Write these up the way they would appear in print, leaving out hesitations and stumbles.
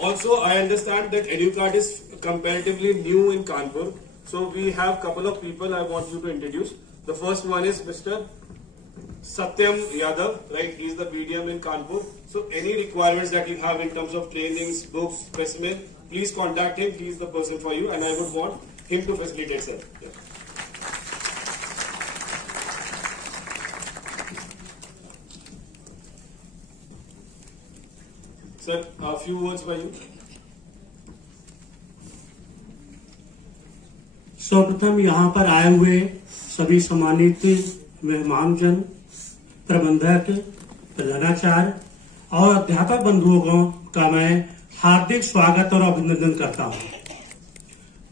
Also, I understand that EduCard is comparatively new in Kanpur. So we have couple of people I want you to introduce. The first one is Mr. Satyam Yadav, right? He's the BDM in Kanpur. So any requirements that you have in terms of trainings, books, specimen, please contact him. He's the person for you, and I would want him to facilitate, sir. Yeah. Sir, a few words by you. सर्वप्रथम यहाँ पर आए हुए सभी सम्मानित मेहमानजन, प्रबंधक, प्रधानाचार्य और अध्यापक बंधुओं का मैं हार्दिक स्वागत और अभिनंदन करता हूँ।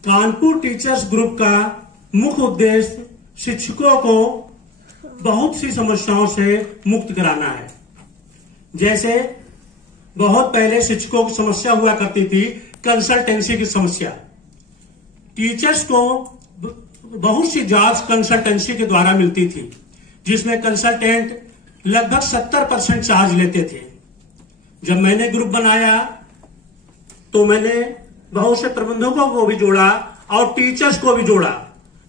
कानपुर टीचर्स ग्रुप का मुख्य उद्देश्य शिक्षकों को बहुत सी समस्याओं से मुक्त कराना है। जैसे बहुत पहले शिक्षकों की समस्या हुआ करती थी कंसल्टेंसी की समस्या। टीचर्स को बहुत सी जॉब्स कंसल्टेंसी के द्वारा मिलती थी, जिसमें कंसल्टेंट लगभग 70% चार्ज लेते थे। जब मैंने ग्रुप बनाया तो मैंने बहुत से प्रबंधकों को भी जोड़ा और टीचर्स को भी जोड़ा।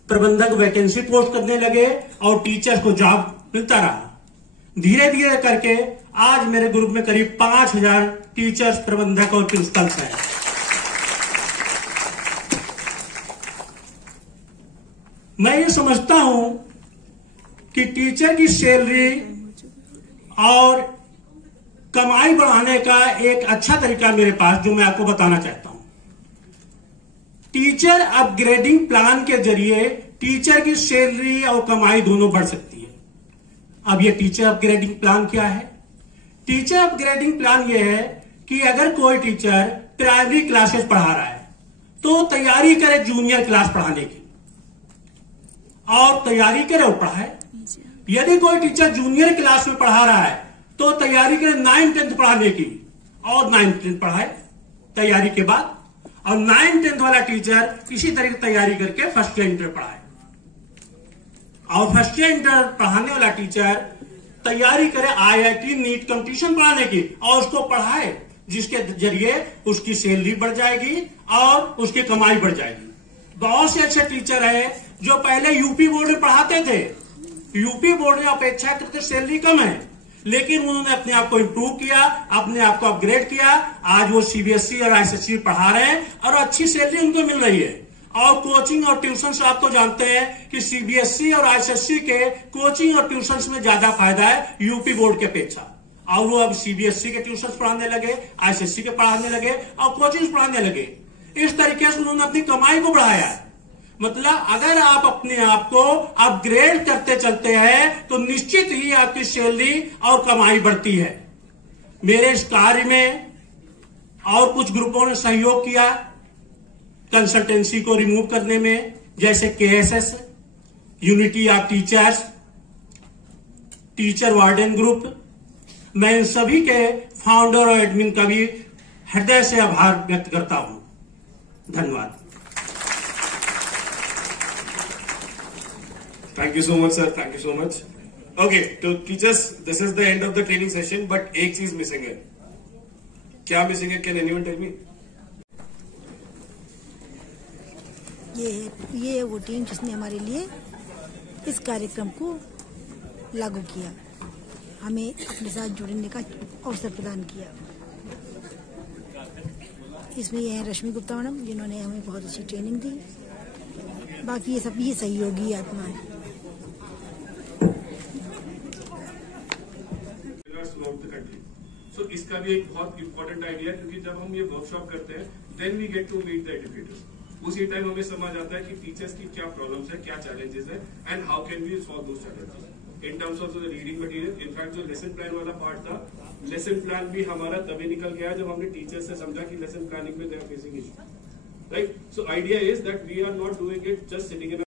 प्रबंधक वैकेंसी पोस्ट करने लगे और टीचर्स को जॉब मिलता रहा। धीरे धीरे करके आज मेरे ग्रुप में करीब 5000 टीचर्स, प्रबंधक और प्रिंसिपल्स हैं। मैं ये समझता हूं कि टीचर की सैलरी और कमाई बढ़ाने का एक अच्छा तरीका मेरे पास, जो मैं आपको बताना चाहता हूं। टीचर अपग्रेडिंग प्लान के जरिए टीचर की सैलरी और कमाई दोनों बढ़ सकती है। अब ये टीचर अपग्रेडिंग प्लान क्या है? टीचर अपग्रेडिंग प्लान ये है कि अगर कोई टीचर प्राइमरी क्लासेस पढ़ा रहा है तो तैयारी करे जूनियर क्लास पढ़ाने की, और तैयारी करे और पढ़ाए। यदि कोई टीचर जूनियर क्लास में पढ़ा रहा है तो तैयारी करे 9th-10th पढ़ाने की, और 9th-10th पढ़ाए तैयारी के बाद। और 9th-10th वाला टीचर इसी तरह की तैयारी करके फर्स्ट ईयर इंटर पढ़ाए, और फर्स्ट ईयर इंटर पढ़ाने वाला टीचर तैयारी करे IIT नीट कंपटीशन पढ़ाने की और उसको पढ़ाए, जिसके जरिए उसकी सैलरी बढ़ जाएगी और उसकी कमाई बढ़ जाएगी। बहुत से अच्छे टीचर हैं जो पहले यूपी बोर्ड में पढ़ाते थे। यूपी बोर्ड में अपेक्षाकृत सैलरी कम है, लेकिन उन्होंने अपने आप को इम्प्रूव किया, अपने आप को अपग्रेड किया। आज वो CBSE और ISSE पढ़ा रहे हैं और अच्छी सैलरी उनको मिल रही है। और कोचिंग और ट्यूशन से आप तो जानते हैं कि CBSE और ISSE के कोचिंग और ट्यूशन में ज्यादा फायदा है यूपी बोर्ड के अपेक्षा। और वो अब CBSE के ट्यूशन पढ़ाने लगे, ISSE के पढ़ाने लगे और कोचिंग पढ़ाने लगे। इस तरीके से उन्होंने अपनी कमाई को बढ़ाया है। मतलब अगर आप अपने आप को अपग्रेड करते चलते हैं तो निश्चित ही आपकी सैलरी और कमाई बढ़ती है। मेरे इस कार्य में और कुछ ग्रुपों ने सहयोग किया कंसल्टेंसी को रिमूव करने में, जैसे KSS, unity of teachers, teacher warden group. मैं इन सभी के फाउंडर और एडमिन का भी हृदय से आभार व्यक्त करता हूं। धन्यवाद। Thank you so much, sir. Thank you so much. Okay, to teachers, this is the end of the training session, but एक चीज मिसिंग है। क्या मिसिंग है? Can anyone tell me? ये वो टीम जिसने हमारे लिए इस कार्यक्रम को लागू किया, हमें अपने साथ जुड़ने का अवसर प्रदान किया। इसमें ये है रश्मि गुप्ता मैडम, जिन्होंने हमें बहुत अच्छी ट्रेनिंग दी। बाकी ये सब ये सहयोगी आत्मा है। So, इसका भी एक बहुत इंपॉर्टेंट आइडिया है, क्योंकि जब हम ये वर्कशॉप करते हैं then we get to meet the educators. उसी टाइम हमें समझ आता है कि टीचर्स की क्या प्रॉब्लम्स है, क्या चैलेंजेस है, and how can we solve those challenges in terms of the reading material. In fact जो लेसन प्लान वाला पार्ट था, लेसन प्लान भी हमारा तभी निकल गया जब हमने टीचर्स से समझा कि लेसन प्लानिंग में they are facing issue, right? So idea is that we are not doing it just sitting in